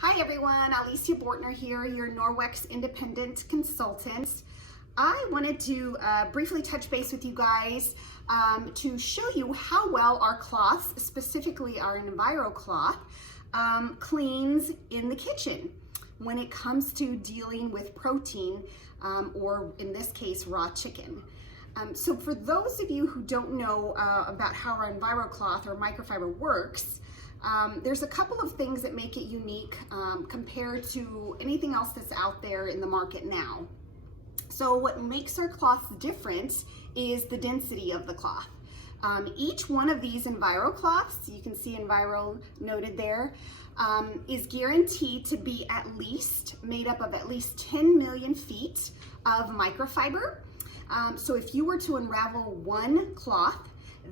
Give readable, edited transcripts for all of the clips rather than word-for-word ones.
Hi everyone, Alicia Bortner here, your Norwex independent consultant. I wanted to briefly touch base with you guys to show you how well our cloth, specifically our Enviro cloth, cleans in the kitchen when it comes to dealing with protein or in this case raw chicken. So for those of you who don't know about how our Enviro cloth or microfiber works, there's a couple of things that make it unique compared to anything else that's out there in the market now. So what makes our cloth different is the density of the cloth. Each one of these Enviro cloths, you can see Enviro noted there, is guaranteed to be made up of at least 10 million feet of microfiber. So if you were to unravel one cloth,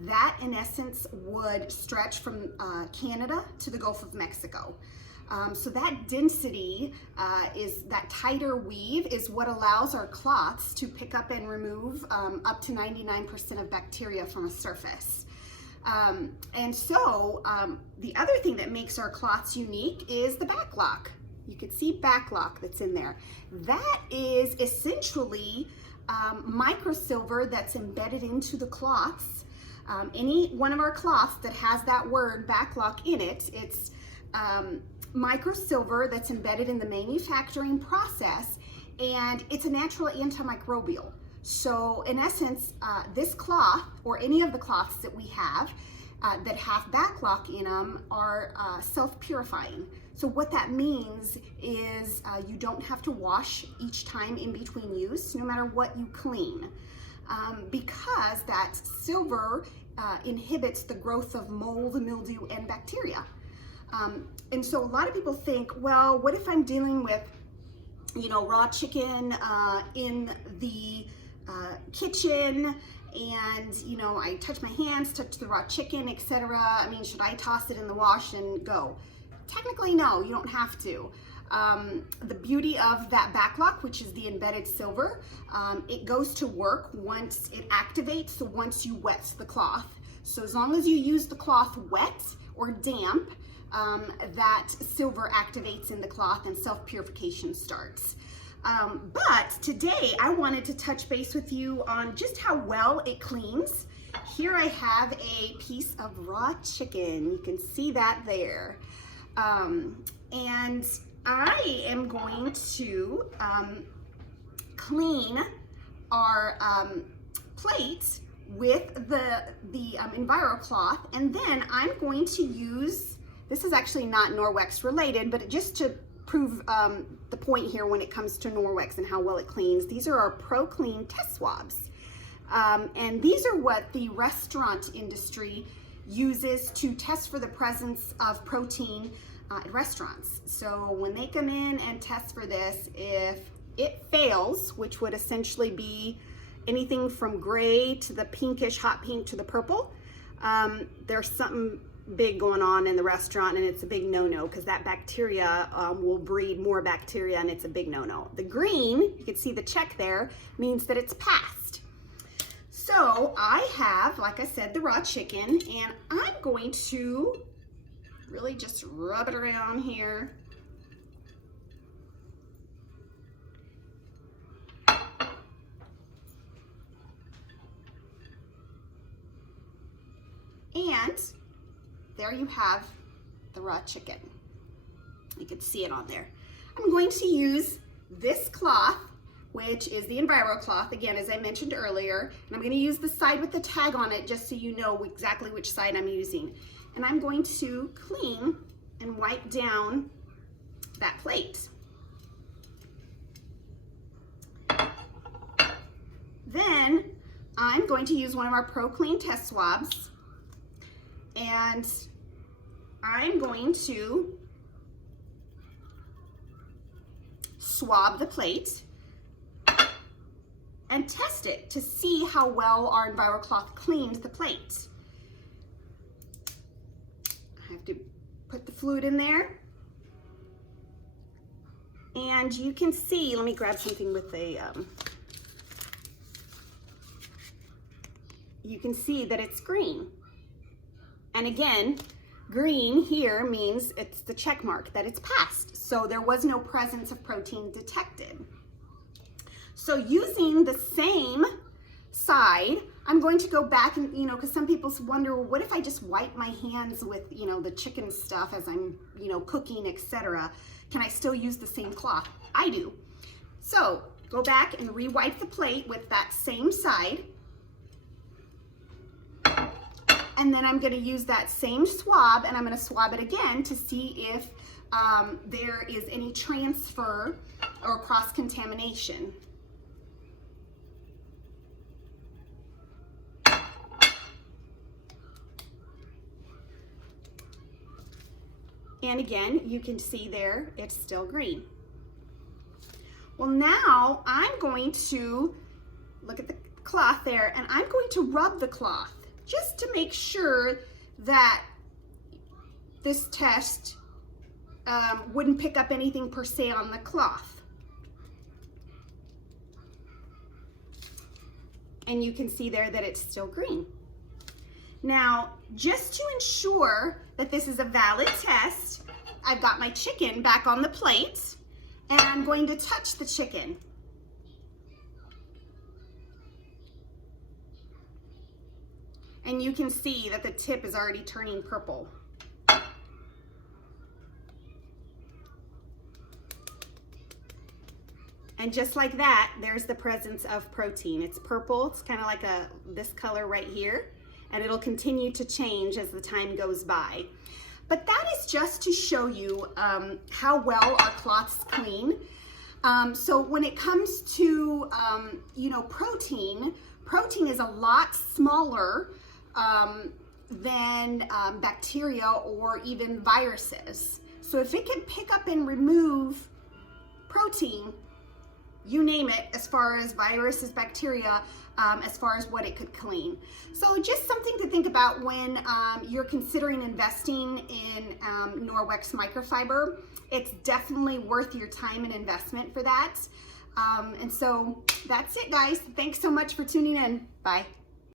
that in essence would stretch from Canada to the Gulf of Mexico. So that density that tighter weave is what allows our cloths to pick up and remove up to 99% of bacteria from a surface. And so the other thing that makes our cloths unique is the backlock. You can see backlock that's in there. That is essentially microsilver that's embedded into the cloths. Any one of our cloths that has that word backlock in it, it's microsilver that's embedded in the manufacturing process, and it's a natural antimicrobial. So in essence, this cloth or any of the cloths that we have that have backlock in them are self-purifying. So what that means is you don't have to wash each time in between use, no matter what you clean. Because that silver inhibits the growth of mold, mildew, and bacteria. And so a lot of people think, well, what if I'm dealing with, raw chicken in the kitchen, and I touch my hands, touch the raw chicken, etc. I mean, should I toss it in the wash and go? Technically, no, you don't have to. The beauty of that backlock, which is the embedded silver, it goes to work once it activates, once you wet the cloth. So as long as you use the cloth wet or damp, that silver activates in the cloth and self-purification starts. But today I wanted to touch base with you on just how well it cleans. Here I have a piece of raw chicken. You can see that there. And I am going to clean our plate with the Enviro cloth, and then I'm going to use, this is actually not Norwex related, but just to prove the point here when it comes to Norwex and how well it cleans, these are our Pro Clean test swabs. And these are what the restaurant industry uses to test for the presence of protein at restaurants. So when they come in and test for this, if it fails, which would essentially be anything from gray to the pinkish, hot pink to the purple, there's something big going on in the restaurant, and it's a big no-no because that bacteria will breed more bacteria, and it's a big no-no. The green, you can see the check there, means that it's passed. So I have, like I said, the raw chicken, and I'm going to really just rub it around here. And there you have the raw chicken. You can see it on there. I'm going to use this cloth, which is the Enviro cloth, again, as I mentioned earlier, and I'm going to use the side with the tag on it just so you know exactly which side I'm using. And I'm going to clean and wipe down that plate. Then I'm going to use one of our Pro Clean test swabs, and I'm going to swab the plate and test it to see how well our Enviro cloth cleans the plate. I have to put the fluid in there, and you can see, let me grab something with a, you can see that it's green. And again, Green here means it's the check mark that it's passed. So there was no presence of protein detected. So using the same side, I'm going to go back and, because some people wonder, well, what if I just wipe my hands with, the chicken stuff as I'm, cooking, etc. Can I still use the same cloth? I do. So go back and re-wipe the plate with that same side. And then I'm gonna use that same swab and I'm gonna swab it again to see if there is any transfer or cross-contamination. And again, you can see there, it's still green. Well, now I'm going to look at the cloth there and I'm going to rub the cloth just to make sure that this test wouldn't pick up anything per se on the cloth. And you can see there that it's still green. Now, just to ensure that this is a valid test, I've got my chicken back on the plate and I'm going to touch the chicken. And you can see that the tip is already turning purple. And just like that, there's the presence of protein. It's purple, it's kind of like this color right here, and it'll continue to change as the time goes by. But that is just to show you how well our cloths clean. So when it comes to, protein is a lot smaller than bacteria or even viruses. So if it can pick up and remove protein, you name it, as far as viruses, bacteria, as far as what it could clean. So just something to think about when you're considering investing in Norwex microfiber. It's definitely worth your time and investment for that. And so that's it, guys. Thanks so much for tuning in. Bye.